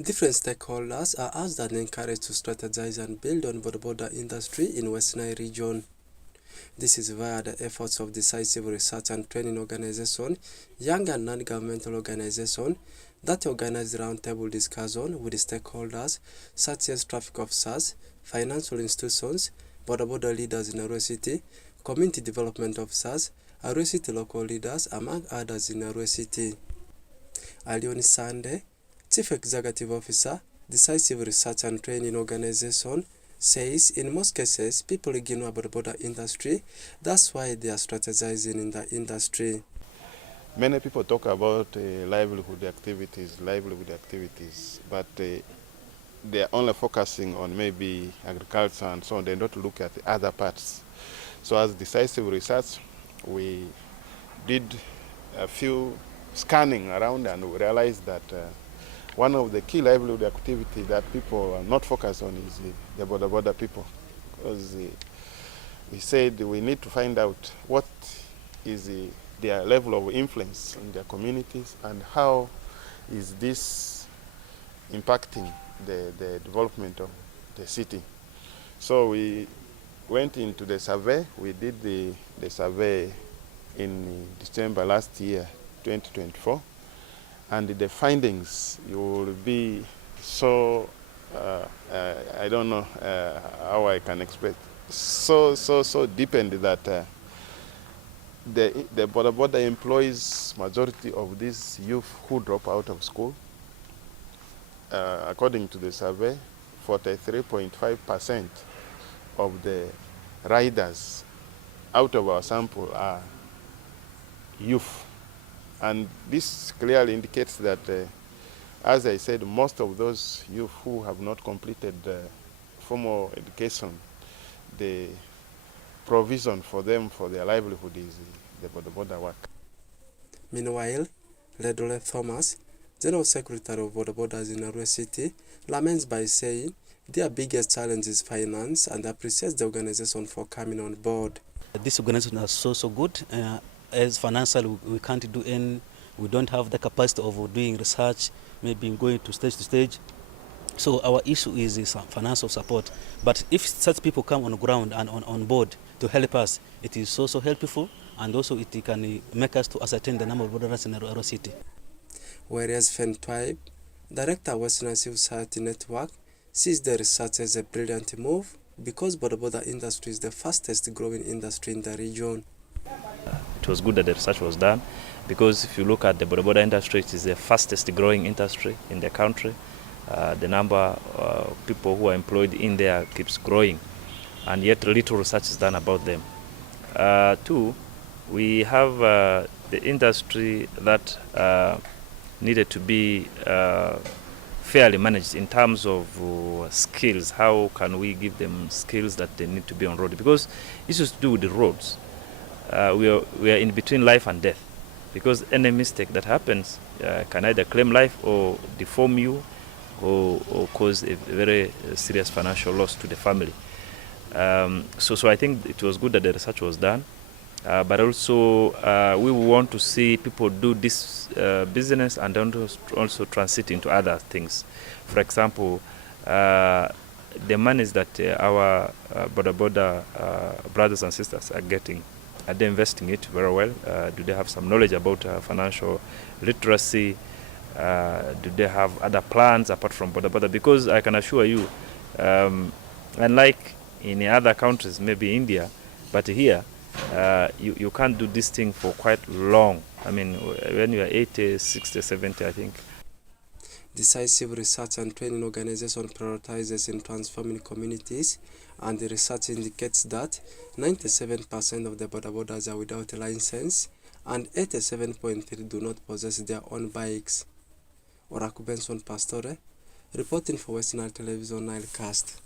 Different stakeholders are asked and encouraged to strategize and build on Bodaboda industry in Westnile region. This is via the efforts of decisive research and training organization, young and non-governmental organization that organize roundtable discussion with stakeholders such as traffic officers, financial institutions, Bodaboda leaders in Arua City, community development officers, Arua City local leaders, among others in Arua City. Alioni Sunday, Chief Executive Officer, Decisive Research and Training Organization, says in most cases people ignore about the border industry. That's why they are strategizing in the industry. Many people talk about livelihood activities, but they are only focusing on maybe agriculture and so on. They don't look at the other parts. So as decisive research, we did a few scanning around and we realized that one of the key livelihood activities that people are not focused on is the Bodaboda people. Because we said we need to find out what is their level of influence in their communities and how is this impacting the development of the city. So we went into the survey. We did the survey in December last year, 2024. And the findings, you will be so, I don't know how I can express, so deepened that the Bodaboda employs majority of these youth who drop out of school. According to the survey, 43.5% of the riders out of our sample are youth. And this clearly indicates that, as I said, most of those youth who have not completed formal education, the provision for them for their livelihood is the Bodaboda work. Meanwhile, Ledole Thomas, General Secretary of Bodabodas in Arua City, laments by saying their biggest challenge is finance and appreciates the organization for coming on board. This organization is so good. As financial, we can't do any, we don't have the capacity of doing research, maybe going to stage. So our issue is financial support. But if such people come on ground and on board to help us, it is so helpful, and also it can make us to ascertain the number of Bodabodas in Arua City. Whereas Fen Twibe, Director of Westnile Civil Society Network, sees the research as a brilliant move because Bodaboda industry is the fastest growing industry in the region. It was good that the research was done because if you look at the Bodaboda industry, it is the fastest growing industry in the country. The number of people who are employed in there keeps growing, and yet little research is done about them. Two, we have the industry that needed to be fairly managed in terms of skills. How can we give them skills that they need to be on road? Because issues to do with the roads. We are in between life and death, because any mistake that happens can either claim life or deform you or cause a very serious financial loss to the family. So I think it was good that the research was done, but also we want to see people do this business and also transit into other things. For example, the monies that our Bodaboda brothers and sisters are getting, are they investing it very well? Do they have some knowledge about financial literacy? Do they have other plans apart from Bodaboda? Because I can assure you, unlike in other countries, maybe India, but here, you can't do this thing for quite long. I mean, when you are 80, 60, 70, I think. Decisive Research and Training Organization prioritizes in transforming communities, and the research indicates that 97% of the Bodabodas are without a license and 87.3% do not possess their own bikes. Oraku Benson Pastore, reporting for Westnile Television Nilecast.